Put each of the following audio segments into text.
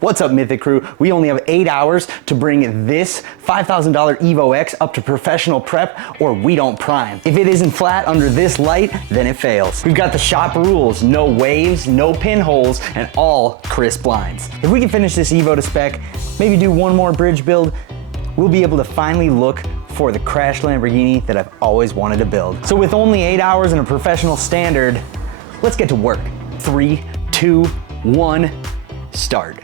What's up, Mythic Crew? We only have 8 hours to bring this $5,000 Evo X up to professional prep, or we don't prime. If it isn't flat under this light, then it fails. We've got the shop rules: no waves, no pinholes, and all crisp lines. If we can finish this Evo to spec, maybe do one more bridge build, we'll be able to finally look for the crash Lamborghini that I've always wanted to build. So with only 8 hours and a professional standard, let's get to work. 3, 2, 1, start.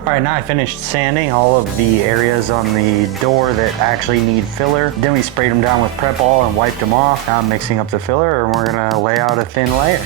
All right, now I finished sanding all of the areas on the door that actually need filler. Then we sprayed them down with prep all and wiped them off. Now I'm mixing up the filler, and we're gonna lay out a thin layer.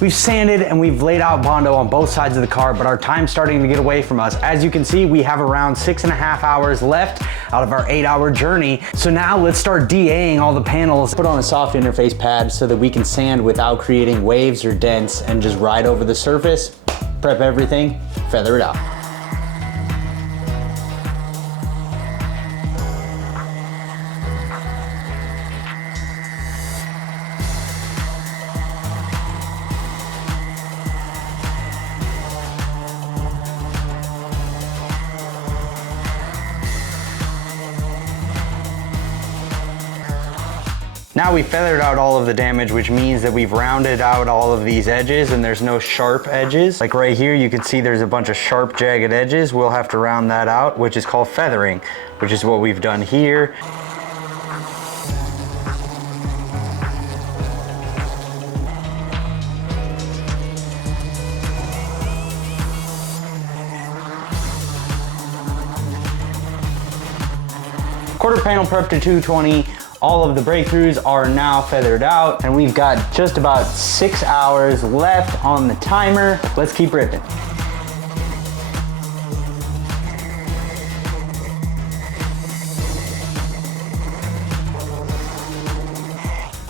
We've sanded and we've laid out Bondo on both sides of the car, but our time's starting to get away from us. As you can see, we have around 6.5 hours left out of our 8-hour journey. So now let's start DAing all the panels. Put on a soft interface pad so that we can sand without creating waves or dents and just ride over the surface, prep everything, feather it out. Now we feathered out all of the damage, which means that we've rounded out all of these edges and there's no sharp edges. Like right here, you can see there's a bunch of sharp, jagged edges. We'll have to round that out, which is called feathering, which is what we've done here. Quarter panel prep to 220. All of the breakthroughs are now feathered out, and we've got just about 6 hours left on the timer. Let's keep ripping.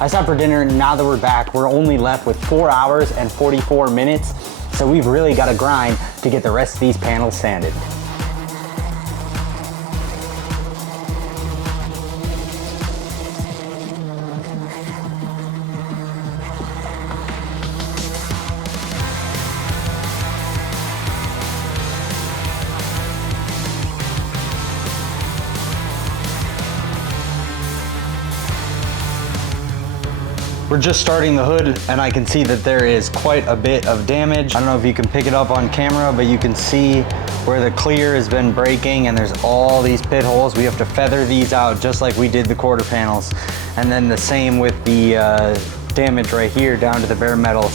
I stopped for dinner, and now that we're back, we're only left with 4 hours and 44 minutes, so we've really got to grind to get the rest of these panels sanded. We're just starting the hood, and I can see that there is quite a bit of damage. I don't know if you can pick it up on camera, but you can see where the clear has been breaking, and there's all these pit holes. We have to feather these out just like we did the quarter panels. And then the same with the damage right here down to the bare metal.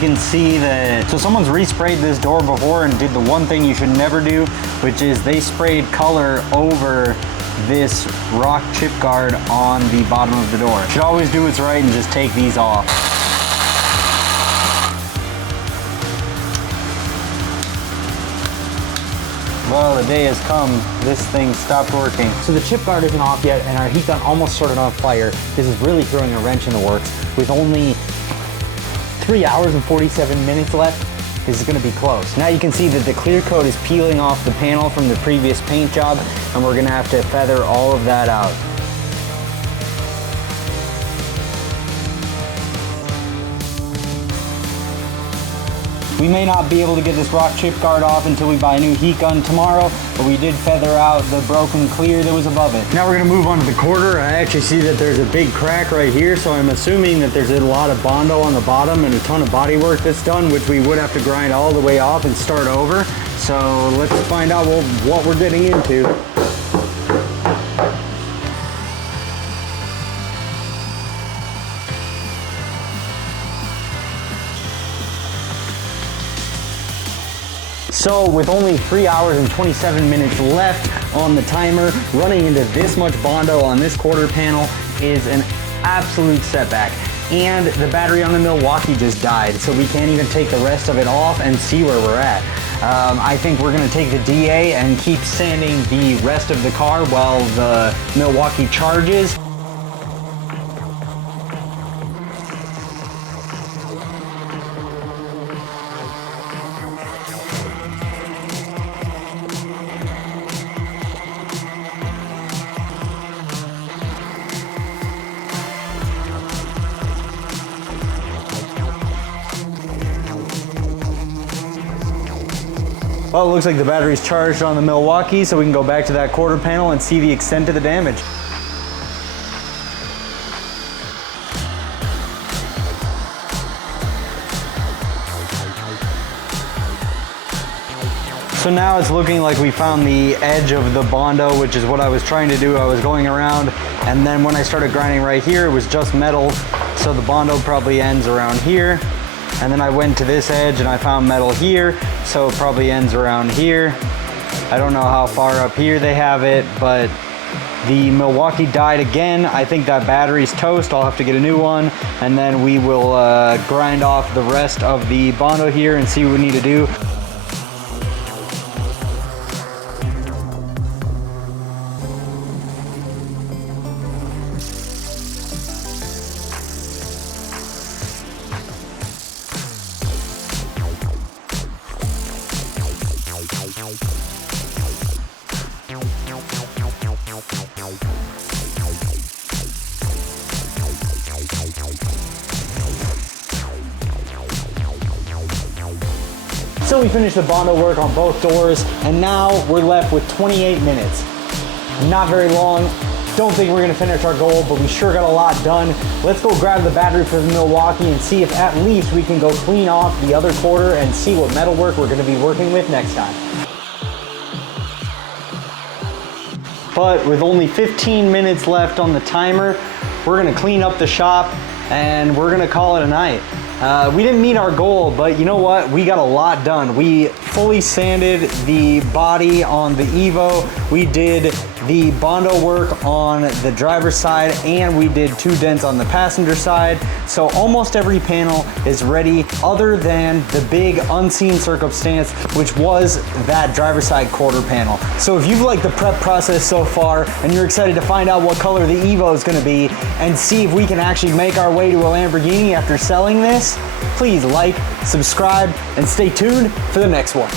you can see that, so someone's resprayed this door before and did the one thing you should never do, which is they sprayed color over this rock chip guard on the bottom of the door. You should always do what's right and just take these off. Well, the day has come. This thing stopped working. So the chip guard isn't off yet, and our heat gun almost started on fire. This is really throwing a wrench in the works. With only 3 hours and 47 minutes left, this is gonna be close. Now you can see that the clear coat is peeling off the panel from the previous paint job, and we're gonna have to feather all of that out. We may not be able to get this rock chip guard off until we buy a new heat gun tomorrow, but we did feather out the broken clear that was above it. Now we're gonna move on to the quarter. I actually see that there's a big crack right here, so I'm assuming that there's a lot of Bondo on the bottom and a ton of body work that's done, which we would have to grind all the way off and start over. So let's find out what we're getting into. So with only 3 hours and 27 minutes left on the timer, running into this much Bondo on this quarter panel is an absolute setback. And the battery on the Milwaukee just died, so we can't even take the rest of it off and see where we're at. I think we're gonna take the DA and keep sanding the rest of the car while the Milwaukee charges. Well, it looks like the battery's charged on the Milwaukee, so we can go back to that quarter panel and see the extent of the damage. So now it's looking like we found the edge of the Bondo, which is what I was trying to do. I was going around, and then when I started grinding right here, it was just metal, so the Bondo probably ends around here. And then I went to this edge and I found metal here, so it probably ends around here. I don't know how far up here they have it, but the Milwaukee died again. I think that battery's toast. I'll have to get a new one, and then we will grind off the rest of the Bondo here and see what we need to do. So we finished the Bondo work on both doors, and now we're left with 28 minutes. Not very long. Don't think we're gonna finish our goal, but we sure got a lot done. Let's go grab the battery for the Milwaukee and see if at least we can go clean off the other quarter and see what metal work we're gonna be working with next time. But with only 15 minutes left on the timer, we're gonna clean up the shop and we're gonna call it a night. We didn't meet our goal, but you know what? We got a lot done. We fully sanded the body on the Evo. We did the Bondo work on the driver's side, and we did 2 dents on the passenger side. So almost every panel is ready other than the big unseen circumstance, which was that driver's side quarter panel. So if you've liked the prep process so far and you're excited to find out what color the Evo is gonna be and see if we can actually make our way to a Lamborghini after selling this, please like, subscribe, and stay tuned for the next one.